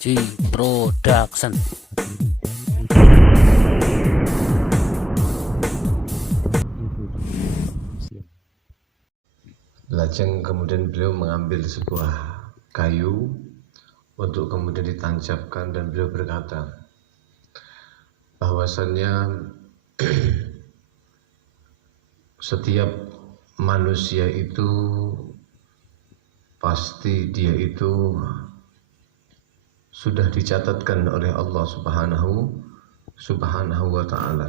G Production. Lajeng kemudian beliau mengambil sebuah kayu untuk kemudian ditancapkan, dan beliau berkata bahwasannya setiap manusia itu pasti dia itu sudah dicatatkan oleh Allah Subhanahu wa ta'ala.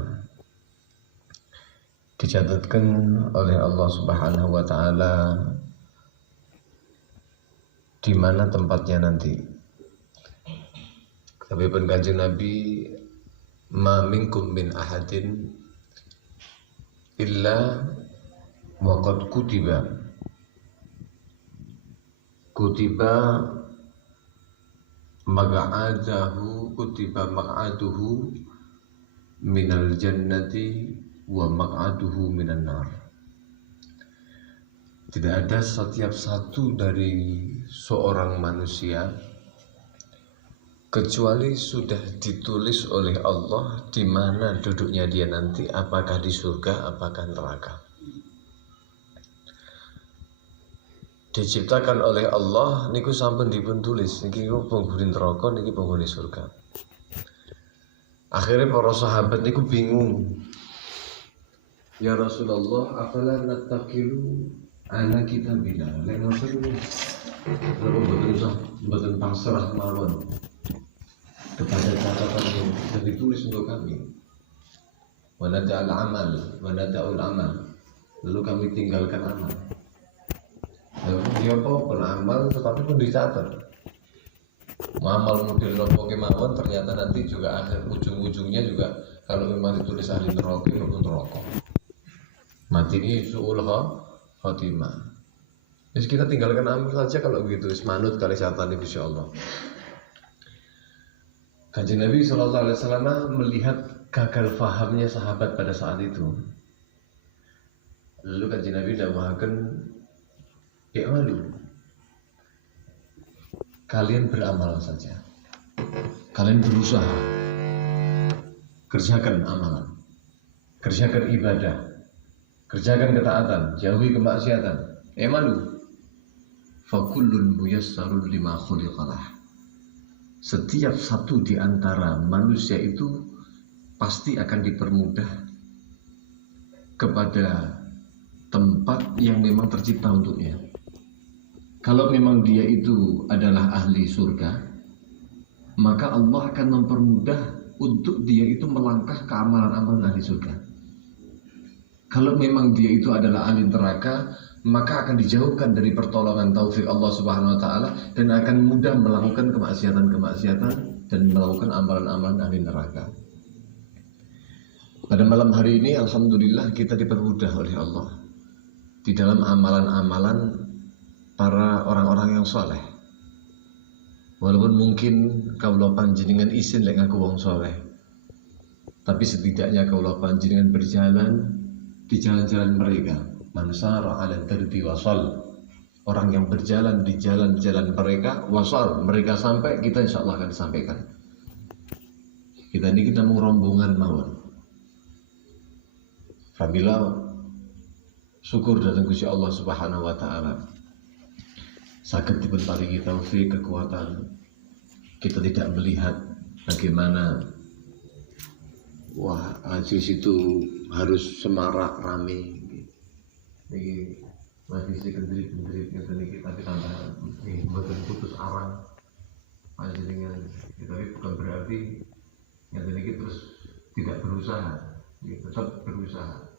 Dicatatkan oleh Allah Subhanahu wa ta'ala di mana tempatnya nanti. Tapi pun Kanjeng Nabi, ma minkum min ahadin illa waqad kutiba maq'aduhu minal jannati wa maq'aduhu minan nar. Tidak ada setiap satu dari seorang manusia kecuali sudah ditulis oleh Allah di mana duduknya dia nanti, apakah di surga apakah neraka. Diciptakan oleh Allah niku sampun dipun tulis niki penghuni neraka, niki penghuni surga. Akhirnya para sahabat niku bingung. Ya Rasulullah, afala nattaqilu ala kitabillah. Lek ngoten mboten pasrah mawon kepada catatan yang sudah ditulis untuk kami. Wa nada'ul amal. Lalu kami tinggalkan amal. Ya apa beramal tetapi pun dicatat. Amal model nopo kemawon ternyata nanti juga akhir ujung-ujungnya juga kalau memang ditulis ahli neraka maupun neraka. Mati ini su'ul khatimah. Jadi kita tinggalkan amal saja kalau begitu, manut kali syaitan insyaallah. Kanjeng Nabi SAW melihat gagal fahamnya sahabat pada saat itu. Lalu Kanjeng Nabi dawuhaken, ya malu, kalian beramal saja, kalian berusaha, kerjakan amalan, kerjakan ibadah, kerjakan ketaatan, jauhi kemaksiatan. Ya malu, fakullun muyassarun lima khuliqalah. Setiap satu di antara manusia itu pasti akan dipermudah kepada tempat yang memang tercipta untuknya. Kalau memang dia itu adalah ahli surga, maka Allah akan mempermudah untuk dia itu melangkah ke amalan-amalan ahli surga. Kalau memang dia itu adalah ahli neraka, maka akan dijauhkan dari pertolongan taufik Allah Subhanahu wa ta'ala dan akan mudah melakukan kemaksiatan dan melakukan amalan-amalan ahli neraka. Pada malam hari ini alhamdulillah kita dipermudah oleh Allah di dalam amalan-amalan para orang-orang yang soleh. Walaupun mungkin kaula panjenengan isin lek ngaku wong soleh, tapi setidaknya kaula panjenengan berjalan di jalan-jalan mereka. Mansara ala darbi wasal. Orang yang berjalan di jalan-jalan mereka wasal, mereka sampai, kita insyaallah akan disampaikan. Kita ini kita mau rombongan mawon. Apabila syukur datang Gusti Allah Subhanahu wa taala, saged dipun paringi taufik kekuatan. Kita tidak melihat bagaimana majlis itu harus semarak rame. Ini majlis kendrit-kendrit ngeten iki tapi tambah mboten putus arang panjenengan. Tapi bukan berarti ngeten iki terus tidak berusaha. Tetap berusaha.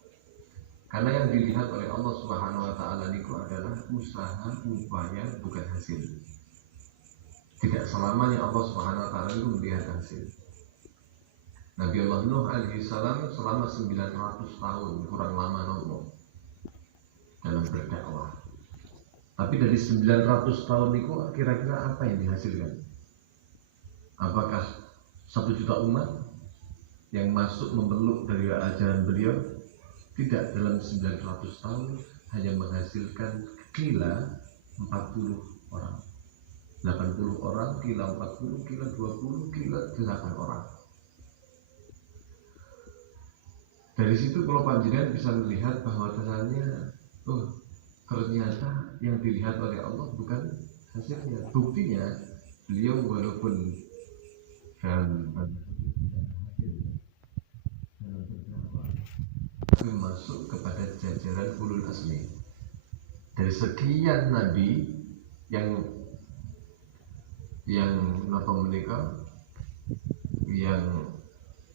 Karena yang dilihat oleh Allah Subhanahu wa ta'ala niku adalah usaha, upaya, bukan hasil. Tidak selamanya Allah Subhanahu wa ta'ala itu melihat hasil. Nabi Allah Nuh alaihi salam selama 900 tahun, kurang lama nopo, dalam berdakwah. Tapi dari 900 tahun niku kira-kira apa yang dihasilkan? Apakah 1 juta umat yang masuk memeluk dari ajaran beliau? Tidak, dalam 900 tahun hanya menghasilkan kila 40 orang. 80 orang, kila 40, kila 20, kila 8 orang. Dari situ kalau panjenengan bisa melihat bahwa ternyata ternyata yang dilihat oleh Allah bukan hasilnya. Buktinya beliau walaupun masuk kepada jajaran ulul azmi. Dari sekian nabi yang apa menikah, yang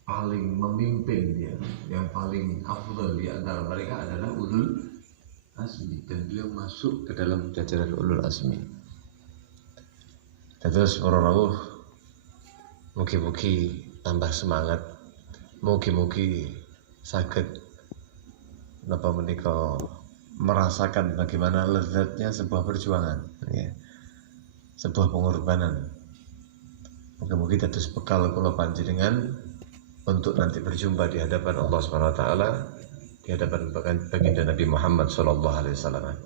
paling memimpin ya, yang paling afdal di antara mereka adalah ulul azmi, dan beliau masuk ke dalam jajaran ulul azmi. Dan terus para rawuh, mugi-mugi tambah semangat, mugi-mugi saged napa menika merasakan bagaimana lezatnya sebuah perjuangan ya, sebuah pengorbanan. Mugi-mugi dados bekal kula panjenengan untuk nanti berjumpa di hadapan Allah Subhanahu wa taala, di hadapan baginda Nabi Muhammad sallallahu alaihi wasallam.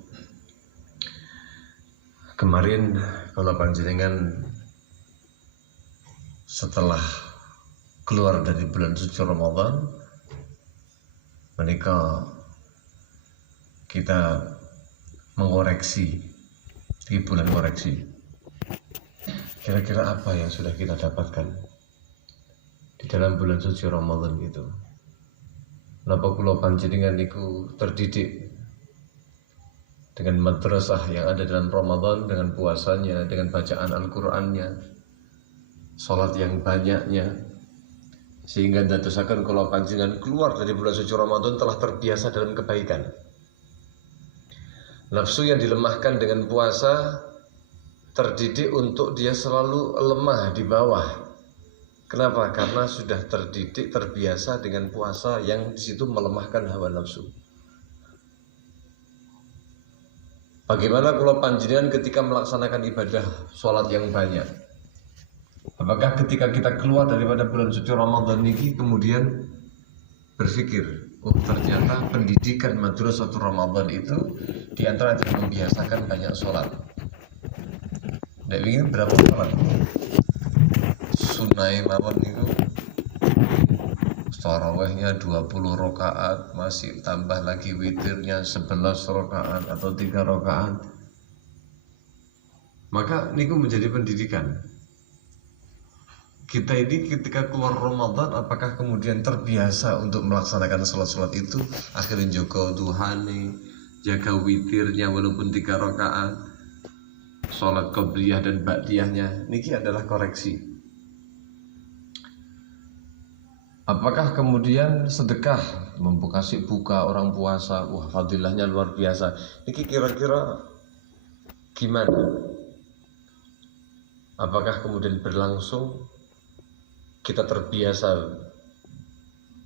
Kemarin kalau panjenengan setelah keluar dari bulan suci Ramadan, menika kita mengoreksi di bulan koreksi. Kira-kira apa yang sudah kita dapatkan di dalam bulan suci Ramadan itu? Napa kula panjenengan niku terdidik dengan madrasah yang ada dalam Ramadan, dengan puasanya, dengan bacaan Al-Qur'annya, salat yang banyaknya, sehingga ndadosaken kula panjenengan keluar dari bulan suci Ramadan telah terbiasa dalam kebaikan. Nafsu yang dilemahkan dengan puasa terdidik untuk dia selalu lemah di bawah. Kenapa? Karena sudah terdidik, terbiasa dengan puasa yang di situ melemahkan hawa nafsu. Bagaimana kalau panjenengan ketika melaksanakan ibadah sholat yang banyak? Apakah ketika kita keluar daripada bulan suci Ramadan ini kemudian berpikir, ternyata pendidikan madrasah Ramadan itu diantara yang membiasakan banyak sholat. Tidak ingin berapa sholat? Sunai mawon itu tarawihnya 20 rakaat, masih tambah lagi witirnya 11 rakaat atau 3 rakaat. Maka niku menjadi pendidikan. Kita ini ketika keluar Ramadan, apakah kemudian terbiasa untuk melaksanakan sholat-sholat itu? Akhirnya jaga duhane, jaga witirnya walaupun 3 rakaat, sholat qobliyah dan ba'diyahnya. Niki adalah koreksi. Apakah kemudian sedekah, kasih buka orang puasa, wah fadilahnya luar biasa. Niki kira-kira gimana? Apakah kemudian berlangsung? Kita terbiasa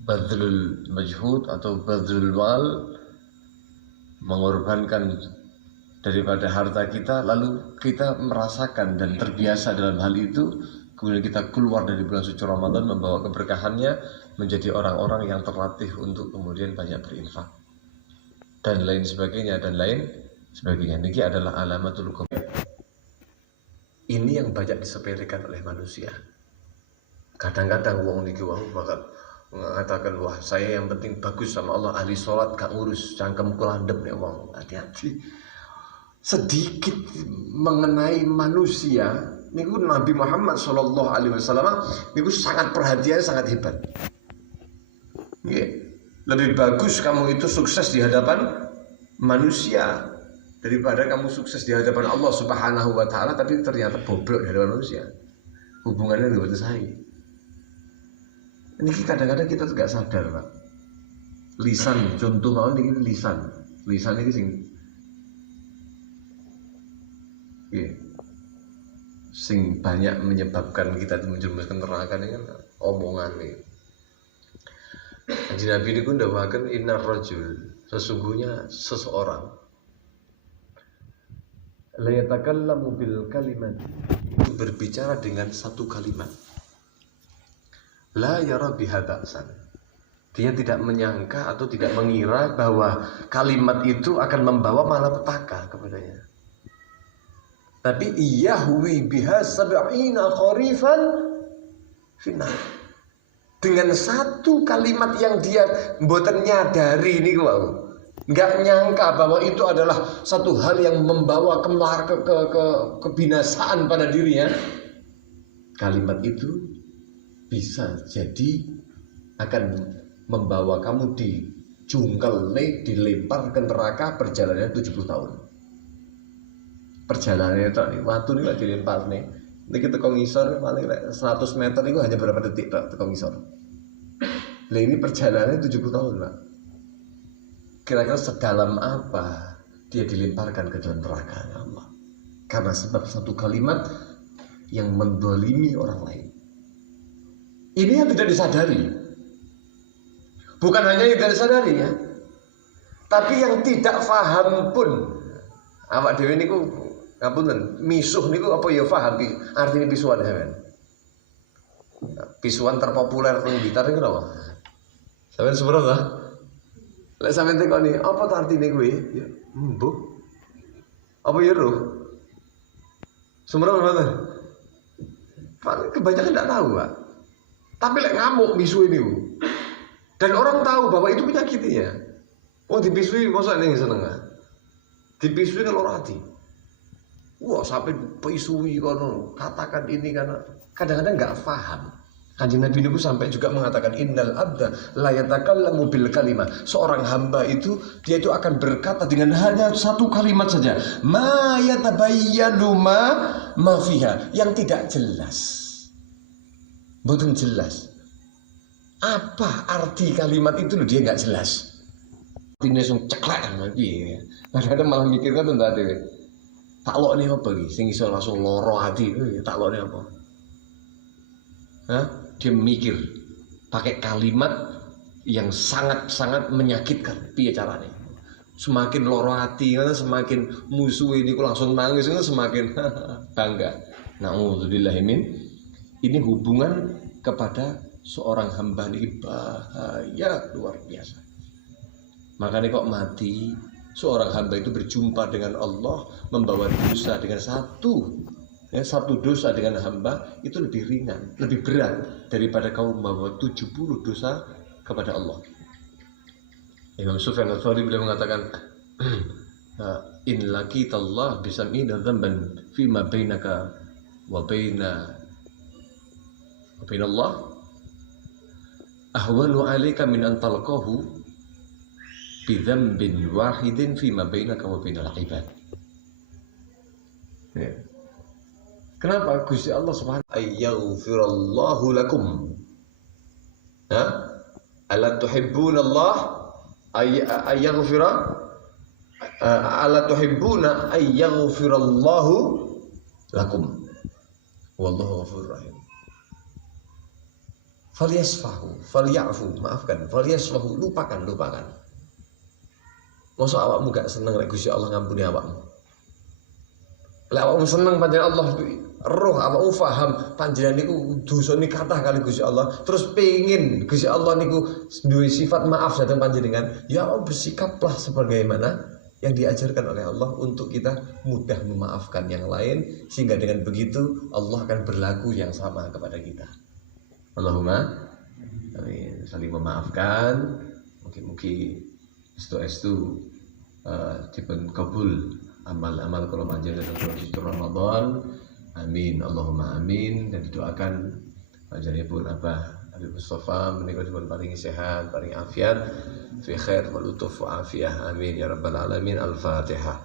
badlul majhud atau badlul mal, mengorbankan daripada harta kita, lalu kita merasakan dan terbiasa dalam hal itu, kemudian kita keluar dari bulan suci Ramadan membawa keberkahannya, menjadi orang-orang yang terlatih untuk kemudian banyak berinfak dan lain sebagainya dan lain sebagainya. Ini adalah alamatul qiyam. Ini yang banyak disepelekan oleh manusia. Kadang-kadang wong niki wau bakal mengatakan, wah saya yang penting bagus sama Allah, ahli sholat gak ngurus, cangkem kulandep nek wong. Hati-hati. Sedikit mengenai manusia, niku Nabi Muhammad sallallahu alaihi wasallam niku sangat perhatian, sangat hebat. Lebih bagus kamu itu sukses di hadapan manusia daripada kamu sukses di hadapan Allah Subhanahu wa taala tapi ternyata bobrok di hadapan manusia. Hubungannya dengan saya. Ini kadang-kadang kita tidak sadar, Pak. Lisan, contoh mau ini lisan ini sing banyak menyebabkan kita menjerumuskan neraka ini kan omongan nih. Kanjeng Nabi ini pun dakwaken innar rajul, sesungguhnya seseorang la yatakallamu bil kalimat, berbicara dengan satu kalimat. La yara biha ba'san. Dia tidak menyangka atau tidak mengira bahwa kalimat itu akan membawa malapetaka kepadanya. Tapi yahwi biha sab'ina kharifan final. Dengan satu kalimat yang dia mboten nyadari ini nggak nyangka bahwa itu adalah satu hal yang membawa kebinasaan pada dirinya. Kalimat itu bisa jadi akan membawa kamu dilempar ke neraka perjalanannya 70 tahun. Perjalanannya itu waktu ini lah dilempar nih. Ini kita ngisor paling 100 meter itu hanya berapa detik tak ngisor. Lah ini perjalanannya 70 tahun lah. Kira-kira sedalam apa dia dilemparkan ke dalam neraka Allah? Karena sebab satu kalimat yang mendolimi orang lain. Ini yang tidak disadari. Bukan hanya yang tidak disadari ya, tapi yang tidak paham pun. Awak dewe niku ngapunten, misuh niku apa ya paham artinya pisuan sampean. Pisuan terpopuler teng Blitar niku napa? Sampeyan sepuro ta? Lek sampeyan tekoni, apa ta artine kuwi? Ya, mbuh. Apa ya roh? Sepuro mboten? Kebanyakan tidak tahu, Pak. Tapi lek ngamuk bisu ini, dan orang tahu bahwa itu penyakitnya. Oh dipisui, masa ini seneng nggak? Dipisui kalau hati. Wah sampai pisui kono, katakan ini karena kadang-kadang nggak paham. Kanjeng Nabi itu sampai juga mengatakan innal abda la yatakallamu bil kalimah. Seorang hamba itu dia itu akan berkata dengan hanya satu kalimat saja, ma yatabayyanu ma fiha, yang tidak jelas. Betul jelas. Apa arti kalimat itu loh, dia nggak jelas. Artinya langsung ceklek lagi. Kadang-kadang malah mikirkan tentang hati. Tak lo ini apa lagi? Sing iso langsung loro hati. Tak lo ini apa? Hah? Dia mikir pakai kalimat yang sangat-sangat menyakitkan. Piye caranya? Semakin loro hati, semakin musuh ini langsung nangis, semakin bangga. Na'udzubillahimin. Ini hubungan kepada seorang hamba ini bahaya luar biasa. Makanya kok mati seorang hamba itu berjumpa dengan Allah, membawa dosa dengan satu dosa dengan hamba itu lebih ringan, lebih berat daripada kau membawa 70 dosa kepada Allah. Imam Sufyan Ats-Tsauri beliau mengatakan, in laqitallah bisam'ina dzamban fima bainaka wa bainallah ahwanu 'alaika min an talqahu bi dzambin wahidin fima bainaka wa bainal ibad. Ya. Kenapa Gusti Allah Subhanahu ayyaghfirallahu lakum? Ha? Ala tuhibbuna Allah ayyaghfira ala tuhibbuna ayyaghfirallahu lakum. Wallahu ghafurur rahim. Falyasfahu, falyafu, maafkan, falyasfahu, lupakan. Masa awakmu gak seneng lek Gusti Allah ngampuni awakmu? Lek awakmu seneng panjenengan Allah roh awakmu paham panjenengan niku dosa ni kathah kali Gusti Allah, terus pengin Gusti Allah niku duwe sifat maaf dhateng panjenengan, ya Allah bersikaplah sebagaimana yang diajarkan oleh Allah untuk kita mudah memaafkan yang lain, sehingga dengan begitu Allah akan berlaku yang sama kepada kita. Allahumma amin. Saling memaafkan, mungkin estu dipun kabul amal-amal kalau panjenengan dalam Ramadan. Amin, Allahumma amin. Dan didoakan panjenenganipun Abah Habib Mustafa menika dipun paringi sehat, paringi afiat, fi khair wa lutuf wa afiyah. Amin ya rabbal alamin. Al-Fatihah.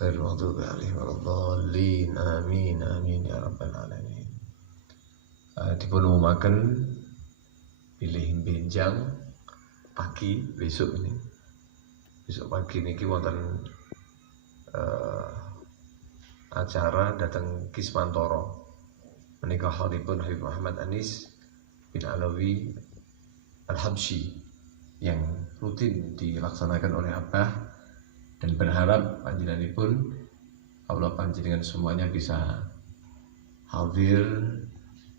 Khairul maghdubi alaihim waladdallin. Amin amin ya rabbal alamin. Dipun umumaken pilih benjang pagi besok pagi niki wonten acara datang Kismantoro menika halipun Habib Muhammad Anis bin Alawi Al-Habsyi yang rutin dilaksanakan oleh Abah, dan berharap panjenenganipun Allah panjenengan semuanya bisa hadir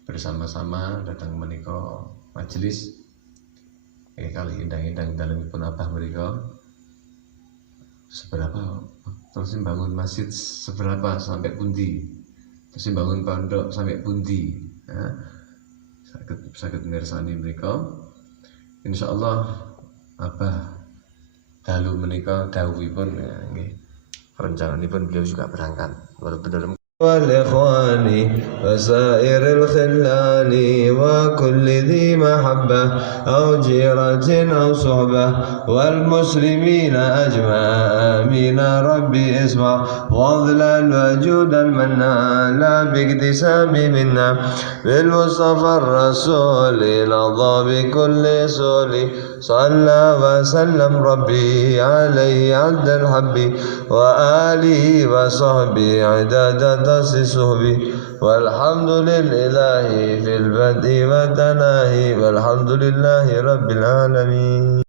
bersama-sama datang menika majelis kali indang-indang dalemipun abah mereka seberapa, terus bangun masjid seberapa sampai pundi, terus bangun pondok sampai pundi, ya. Sakit mirsani mereka. Insyaallah abah dalu menika dawuhipun, ya nggih. Rencananipun beliau juga berangkat walaupun dalam والإخوان وسائر الخلان وكل ذي محبة أو جيرة أو صحبة والمسلمين أجمع آمين ربي اسمع فضل الوجود المنان لا باكتساب منا بالمصطفى الرسول نضى بكل سول صلى وسلم ربي عليه عبد الحب وآله وصحبه عدد صحبه والحمد لله في البدء والتناهي والحمد لله رب العالمين.